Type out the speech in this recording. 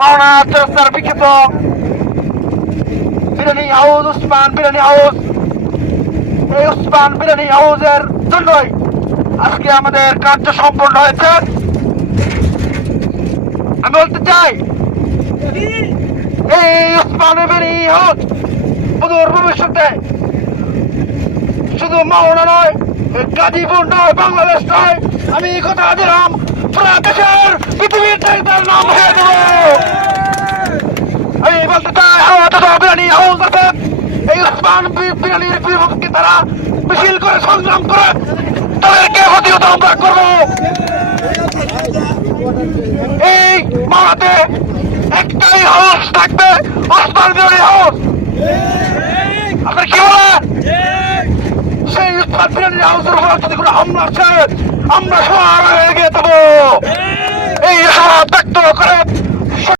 মাওনা চৌরাস্তার বিখ্যাত biryani house Usman biryani house, এই উসমান বিরিয়ানি হাউসের জন্যই আজকে আমাদের কার্য সম্পন্ন হয়েছে। আমি বলতে চাই এই উসমান বিরিয়ানি হাউস সুদূর ভবিষ্যতে শুধু মাওনা নয়, গাজীপুর নয়, বাংলাদেশ নয়, আমি এই কথা দিলাম পুরা দেশের পৃথিবীর তার নাম হয়ে দেব। আমি বলতে চাই বিরিয়ানি হাউস আছে, এই উসমান বিরিয়ানির বিপক্ষে তারা মিছিল করে সংগ্রাম করে তাদেরকে প্রতিহত আমরা করবো। এই মাওনাতে একটাই হাউস থাকবে, উসমান বিরিয়ানি হাউস। আপনার কি বলেন? সেই উসমান বিরিয়ানি হাউসের উপর যদি কোনো হামলা আছে আমরা সবার এগিয়ে দেবো। এই ব্যক্ত করে